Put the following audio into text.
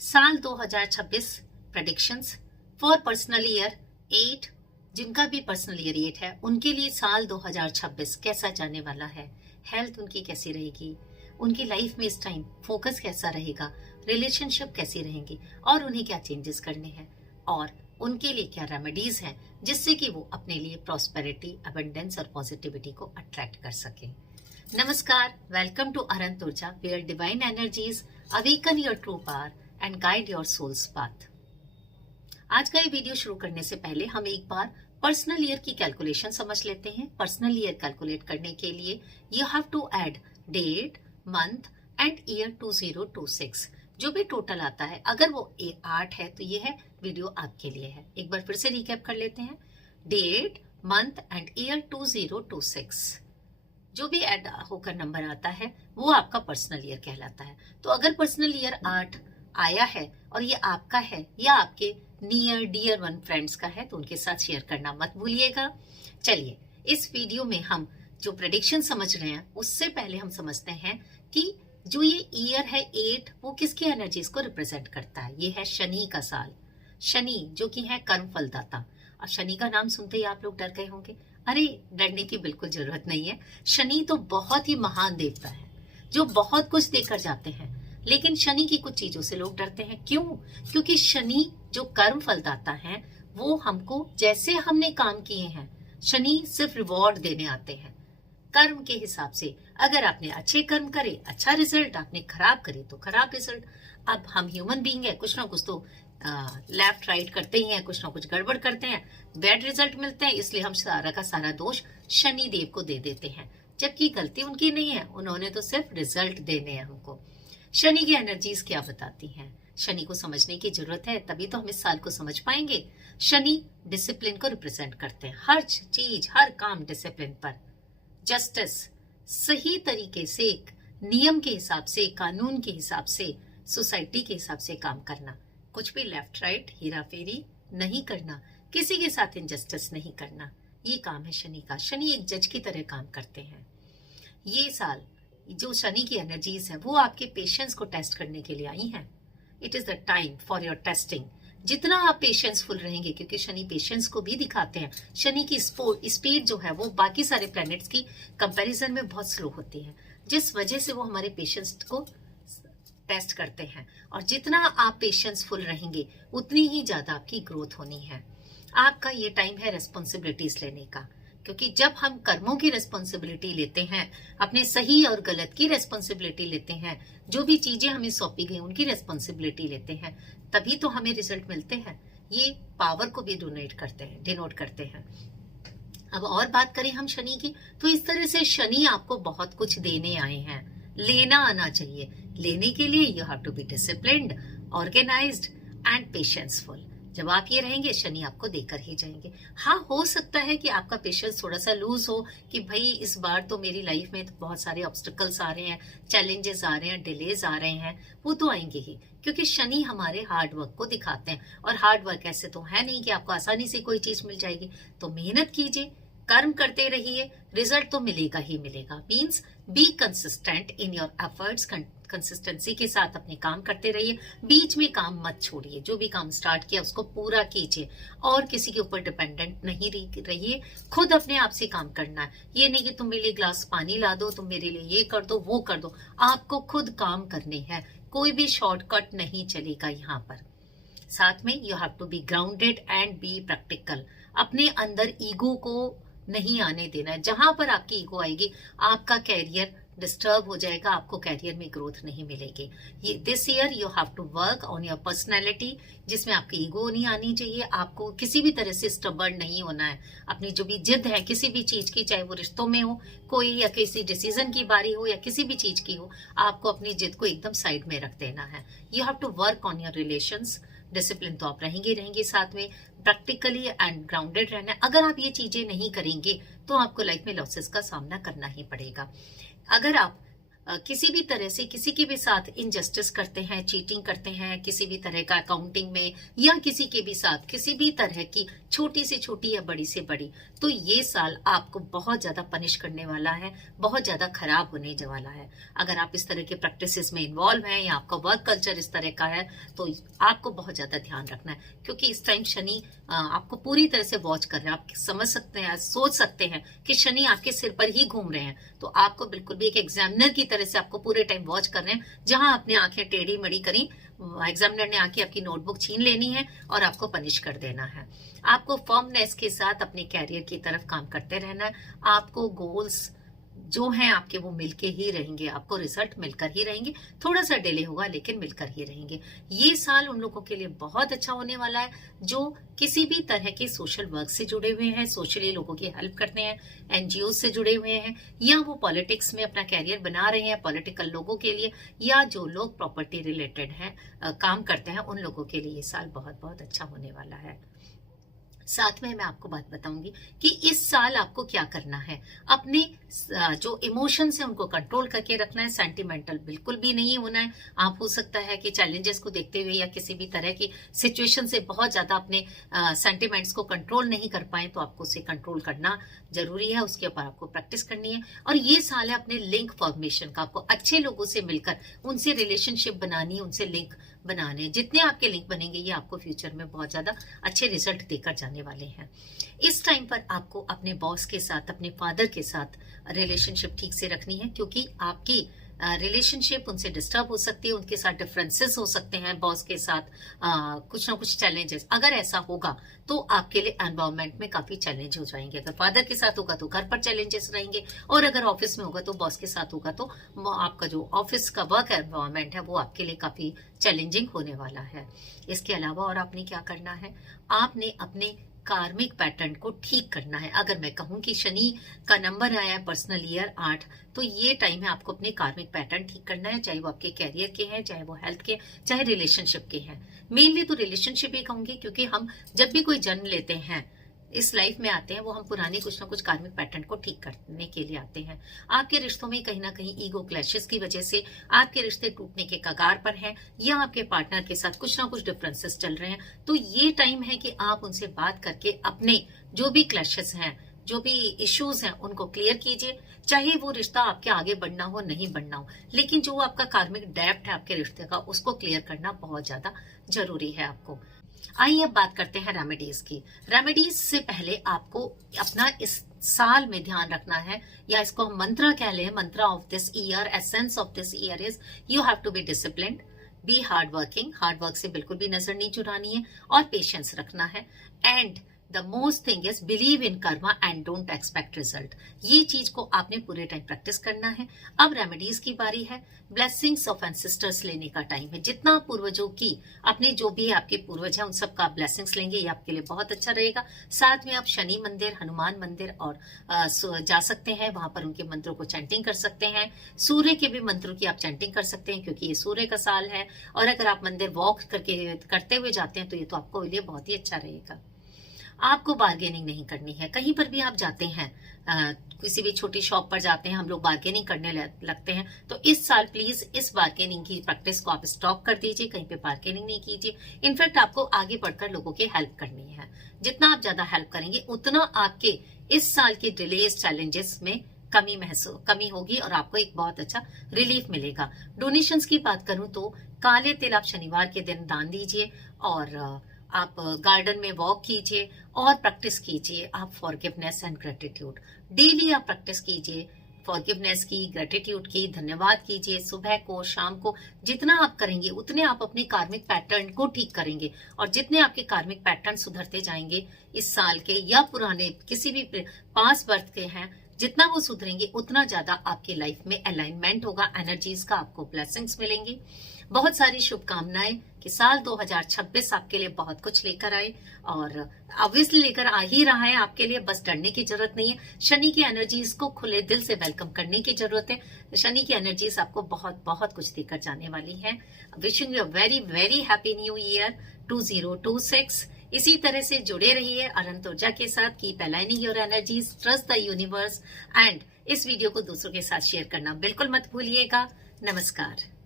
साल 2026 predictions for personal year 8, जिनका भी पर्सनल ईयर 8 है उनके लिए साल 2026 कैसा जाने वाला है। हेल्थ उनकी कैसी रहेगी, उनकी लाइफ में इस टाइम फोकस कैसा रहेगा, रिलेशनशिप कैसी रहेंगी और उन्हें क्या चेंजेस करने हैं और उनके लिए क्या रेमेडीज हैं जिससे कि वो अपने लिए प्रॉस्पेरिटी, अबंडेंस और पॉजिटिविटी को अट्रैक्ट कर सकें। नमस्कार, वेलकम टू अरंत ऊर्जा, where divine energies awaken your true power and guide your soul's path. आज का ये वीडियो शुरू करने से पहले हम एक बार पर्सनल ईयर की कैलकुलेशन समझ लेते हैं। पर्सनल ईयर कैलकुलेट करने के लिए you have to add date, month and year 2026, जो भी टोटल आता है। अगर वो 8 है तो ये है वीडियो आपके लिए है। एक बार फिर से रिकैप कर लेते हैं। डेट, मंथ एंड ईयर 2026, जो भी ऐड होकर नंबर आता है वो आपका पर्सनल ईयर कहलाता है। तो अगर पर्सनल ईयर 8 आया है और ये आपका है या आपके नियर डियर वन फ्रेंड्स का है तो उनके साथ शेयर करना मत भूलिएगा। चलिए, इस वीडियो में हम जो प्रेडिक्शन समझ रहे हैं उससे पहले हम समझते हैं कि जो ये ईयर है 8 वो किसकी एनर्जीज को रिप्रेजेंट करता है। ये है शनि का साल। शनि जो कि है कर्म फलदाता। और शनि का नाम सुनते ही आप लोग डर गए होंगे। अरे, डरने की बिल्कुल जरूरत नहीं है। शनि तो बहुत ही महान देवता है जो बहुत कुछ देकर जाते हैं, लेकिन शनि की कुछ चीजों से लोग डरते हैं। क्यों? क्योंकि शनि जो कर्म फलदाता है वो हमको जैसे हमने काम किए हैं, शनि सिर्फ रिवॉर्ड देने आते हैं कर्म के हिसाब से। अगर आपने अच्छे कर्म करे अच्छा रिजल्ट, आपने खराब करे तो खराब रिजल्ट। अब हम ह्यूमन बीइंग है, कुछ ना कुछ तो लेफ्ट राइट करते ही हैं, कुछ ना कुछ गड़बड़ करते हैं, बैड रिजल्ट मिलते हैं, इसलिए हम सारा का सारा दोष शनि देव को दे देते हैं, जबकि गलती उनकी नहीं है। उन्होंने तो सिर्फ रिजल्ट देने हैं हमको। शनि की एनर्जीज क्या बताती हैं, शनि को समझने की जरूरत है, तभी तो हम इस साल को समझ पाएंगे। शनि डिसिप्लिन को रिप्रेजेंट करते हैं। हर चीज, हर काम डिसिप्लिन पर, जस्टिस, सही तरीके से, एक नियम के हिसाब से, कानून के हिसाब से, सोसाइटी के हिसाब से काम करना। कुछ भी लेफ्ट राइट, हेरा फेरी नहीं करना, किसी के साथ इनजस्टिस नहीं करना, ये काम है शनि का। शनि एक जज की तरह काम करते हैं। ये साल जो शनि की एनर्जीज है वो आपके पेशेंस को टेस्ट करने के लिए आई हैं। It is the time for your testing. जितना आप पेशेंसफुल रहेंगे, क्योंकि शनि पेशेंस को भी दिखाते हैं। शनि की स्पीड जो है वो बाकी सारे प्लैनेट्स की कंपैरिजन में बहुत स्लो होती है, जिस वजह से वो हमारे पेशेंस को टेस्ट करते हैं। और जितना आप पेशेंसफुल रहेंगे उतनी ही ज्यादा आपकी ग्रोथ होनी है। आपका ये टाइम है रेस्पॉन्सिबिलिटीज लेने का, क्योंकि जब हम कर्मों की रेस्पॉन्सिबिलिटी लेते हैं, अपने सही और गलत की रेस्पॉन्सिबिलिटी लेते हैं, जो भी चीजें हमें सौंपी गई उनकी रेस्पॉन्सिबिलिटी लेते हैं, तभी तो हमें रिजल्ट मिलते हैं। ये पावर को भी डिनोट करते हैं। अब और बात करें हम शनि की, तो इस तरह से शनि आपको बहुत कुछ देने आए हैं। लेना आना चाहिए। लेने के लिए you have to be disciplined, organised and patienceful. जब आप ये रहेंगे, शनि आपको देकर ही जाएंगे। हाँ, हो सकता है कि आपका पेशेंस थोड़ा सा लूज हो कि भाई इस बार तो मेरी लाइफ में तो बहुत सारे ऑब्स्टिकल्स आ रहे हैं, चैलेंजेस आ रहे हैं, डिलेज आ रहे हैं। वो तो आएंगे ही, क्योंकि शनि हमारे हार्ड वर्क को दिखाते हैं। और हार्ड वर्क ऐसे तो है नहीं कि आपको आसानी से कोई चीज मिल जाएगी। तो मेहनत कीजिए, कर्म करते रहिए, रिजल्ट तो मिलेगा ही मिलेगा। Means be consistent in your efforts. Consistency के साथ अपने काम करते रहिए, बीच में काम मत छोड़िए। जो भी काम स्टार्ट किया उसको पूरा कीजिए और किसी के ऊपर डिपेंडेंट नहीं रहिए। खुद अपने आप से काम करना है। ये नहीं कि तुम मेरे लिए ग्लास पानी ला दो, तुम मेरे लिए ये कर दो, वो कर दो। आपको खुद काम करने हैं, कोई भी शॉर्टकट नहीं चलेगा यहाँ पर। साथ में you have to be grounded and be practical. अपने अंदर ईगो को नहीं आने देना है। जहां पर आपकी ईगो आएगी आपका कैरियर डिस्टर्ब हो जाएगा, आपको कैरियर में ग्रोथ नहीं मिलेगी। ये this year you have to work on your personality, जिसमें आपकी ईगो नहीं आनी चाहिए। आपको किसी भी तरह से स्टबर्न नहीं होना है। अपनी जो भी जिद है किसी भी चीज की, चाहे वो रिश्तों में हो कोई, या किसी डिसीजन की बारी हो, या किसी भी चीज की हो, आपको अपनी जिद को एकदम साइड में रख देना है। You have to work on your relations. Discipline तो आप रहेंगे, साथ में प्रैक्टिकली एंड ग्राउंडेड रहना है। अगर आप ये चीजें नहीं करेंगे तो आपको लाइफ में लॉसेस का सामना करना ही पड़ेगा। अगर आप किसी भी तरह से किसी के भी साथ इनजस्टिस करते हैं, चीटिंग करते हैं किसी भी तरह का अकाउंटिंग में, या किसी के भी साथ किसी भी तरह की छोटी से छोटी या बड़ी से बड़ी, तो ये साल आपको बहुत ज्यादा पनिश करने वाला है, बहुत ज्यादा खराब होने वाला है। अगर आप इस तरह के प्रैक्टिसेस में इन्वॉल्व हैं या आपका वर्क कल्चर इस तरह का है तो आपको बहुत ज्यादा ध्यान रखना है, क्योंकि इस टाइम शनि आपको पूरी तरह से वॉच कर रहे हैं। आप समझ सकते हैं, सोच सकते हैं कि शनि आपके सिर पर ही घूम रहे हैं, तो आपको बिल्कुल भी एक एग्जामिनर की तरह से आपको पूरे टाइम वॉच कर रहे हैं। जहां आपने आंखें टेढ़ी मड़ी करी, एग्जामिनर ने आके आपकी नोटबुक छीन लेनी है और आपको पनिश कर देना है। आपको फर्मनेस के साथ अपने कैरियर की तरफ काम करते रहना है। आपको गोल्स जो हैं आपके वो मिलके ही रहेंगे, आपको रिजल्ट मिलकर ही रहेंगे। थोड़ा सा डिले होगा लेकिन मिलकर ही रहेंगे। ये साल उन लोगों के लिए बहुत अच्छा होने वाला है जो किसी भी तरह के सोशल वर्क से जुड़े हुए हैं, सोशली लोगों की हेल्प करते हैं, एनजीओ से जुड़े हुए हैं, या वो पॉलिटिक्स में अपना कैरियर बना रहे हैं पॉलिटिकल लोगों के लिए, या जो लोग प्रॉपर्टी रिलेटेड हैं काम करते हैं, उन लोगों के लिए ये साल बहुत बहुत अच्छा होने वाला है। साथ में मैं आपको बात बताऊंगी कि इस साल आपको क्या करना है। अपने जो इमोशंस है उनको कंट्रोल करके रखना है, सेंटिमेंटल बिल्कुल भी नहीं होना है। आप हो सकता है कि चैलेंजेस को देखते हुए या किसी भी तरह की सिचुएशन से बहुत ज्यादा अपने सेंटिमेंट्स को कंट्रोल नहीं कर पाए, तो आपको उसे कंट्रोल करना जरूरी है, उसके ऊपर आपको प्रैक्टिस करनी है। और ये साल है अपने लिंक फॉर्मेशन का, आपको अच्छे लोगों से मिलकर उनसे रिलेशनशिप बनानी, उनसे लिंक बनाने। जितने आपके लिंक बनेंगे ये आपको फ्यूचर में बहुत ज्यादा अच्छे रिजल्ट देकर जाने वाले हैं। इस टाइम पर आपको अपने बॉस के साथ, अपने फादर के साथ रिलेशनशिप ठीक से रखनी है, क्योंकि आपकी रिलेशनशिप उनसे डिस्टर्ब हो सकती है, उनके साथ डिफरेंसेस हो सकते हैं, बॉस के साथ कुछ ना कुछ चैलेंजेस। अगर ऐसा होगा तो आपके लिए एनवायरमेंट में काफी चैलेंज हो जाएंगे। अगर फादर के साथ होगा तो घर पर चैलेंजेस रहेंगे, और अगर ऑफिस में होगा तो बॉस के साथ होगा तो आपका जो ऑफिस का वर्क एनवायरमेंट है वो आपके लिए काफी चैलेंजिंग होने वाला है। इसके अलावा और आपने क्या करना है, आपने अपने कार्मिक पैटर्न को ठीक करना है। अगर मैं कहूं कि शनि का नंबर आया है पर्सनल ईयर 8, तो ये टाइम है आपको अपने कार्मिक पैटर्न ठीक करना है, चाहे वो आपके कैरियर के हैं, चाहे वो हेल्थ के, चाहे रिलेशनशिप के हैं। मेनली तो रिलेशनशिप ही कहूंगी, क्योंकि हम जब भी कोई जन्म लेते हैं, इस लाइफ में आते हैं, वो हम पुराने कुछ ना कुछ कार्मिक पैटर्न को ठीक करने के लिए आते हैं। आपके रिश्तों में कहीं ना कहीं ईगो क्लैशेस की वजह से आपके रिश्ते टूटने के कगार पर हैं, या आपके पार्टनर के साथ कुछ ना कुछ डिफरेंसेस चल रहे हैं, तो ये टाइम है कि आप उनसे बात करके अपने जो भी क्लैशेस हैं, जो भी इश्यूज हैं, उनको क्लियर कीजिए। चाहे वो रिश्ता आपके आगे बढ़ना हो, नहीं बढ़ना हो, लेकिन जो आपका कार्मिक डेप्थ है आपके रिश्ते का, उसको क्लियर करना बहुत ज्यादा जरूरी है आपको। आइए अब बात करते हैं रेमेडीज की। रेमेडीज से पहले आपको अपना इस साल में ध्यान रखना है, या इसको हम मंत्र कह लें, मंत्र of this year, essence of this year is you have to be disciplined, be hard working, hard work से बिल्कुल भी नजर नहीं चुरानी है, और पेशेंस रखना है, and the most thing is believe in Karma and don't expect result. ये चीज को आपने पूरे टाइम प्रैक्टिस करना है। अब रेमेडीज की बारी है। ब्लेसिंग्स ऑफ एंसेस्टर्स लेने का टाइम है। जितना पूर्वजों की, अपने जो भी आपके पूर्वज हैं उन सब का ब्लेसिंग्स लेंगे, ये आपके लिए बहुत अच्छा रहेगा। साथ में आप शनि मंदिर, हनुमान मंदिर और जा सकते हैं, वहां पर उनके मंत्रों को चैंटिंग कर सकते हैं। सूर्य के भी मंत्रों की आप चैंटिंग कर सकते हैं, क्योंकि ये सूर्य का साल है। और अगर आप मंदिर वॉक करते हुए जाते हैं तो ये तो आपको लिए बहुत ही अच्छा रहेगा। आपको बार्गेनिंग नहीं करनी है। कहीं पर भी आप जाते हैं, किसी भी छोटी शॉप पर जाते हैं, हम लोग बार्गेनिंग करने लगते हैं, तो इस साल प्लीज इस बार्गेनिंग की प्रैक्टिस को आप स्टॉप कर दीजिए। कहीं पे बार्गेनिंग नहीं कीजिए। इनफैक्ट आपको आगे बढ़कर लोगों की हेल्प करनी है। जितना आप ज्यादा हेल्प करेंगे उतना आपके इस साल के डिलेज, चैलेंजेस में कमी होगी और आपको एक बहुत अच्छा रिलीफ मिलेगा। डोनेशंस की बात करूं तो काले तिल आप शनिवार के दिन दान दीजिए, और आप गार्डन में वॉक कीजिए, और प्रैक्टिस कीजिए आप फॉरगिवनेस एंड ग्रेटिट्यूड। डेली आप प्रैक्टिस कीजिए फॉरगिवनेस की, ग्रेटिट्यूड की, धन्यवाद कीजिए। सुबह को, शाम को जितना आप करेंगे उतने आप अपने कार्मिक पैटर्न को ठीक करेंगे, और जितने आपके कार्मिक पैटर्न सुधरते जाएंगे इस साल के या पुराने किसी भी पास्ट बर्थ के हैं, जितना वो सुधरेंगे उतना ज्यादा आपकी लाइफ में अलाइनमेंट होगा, एनर्जीज का आपको ब्लेसिंग्स मिलेंगी। बहुत सारी शुभकामनाएं कि साल 2026 आपके लिए बहुत कुछ लेकर आए, और ऑब्वियसली लेकर आ ही रहा है आपके लिए। बस डरने की जरूरत नहीं है। शनि की एनर्जीज को खुले दिल से वेलकम करने की जरूरत है। शनि की एनर्जीज आपको बहुत बहुत कुछ देकर जाने वाली है। Wishing you a very very happy new year 2026। इसी तरह से जुड़े रहिए अनंत ऊर्जा के साथ। Keep aligning your energies, trust the universe and इस वीडियो को दूसरों के साथ शेयर करना बिल्कुल मत भूलिएगा। नमस्कार।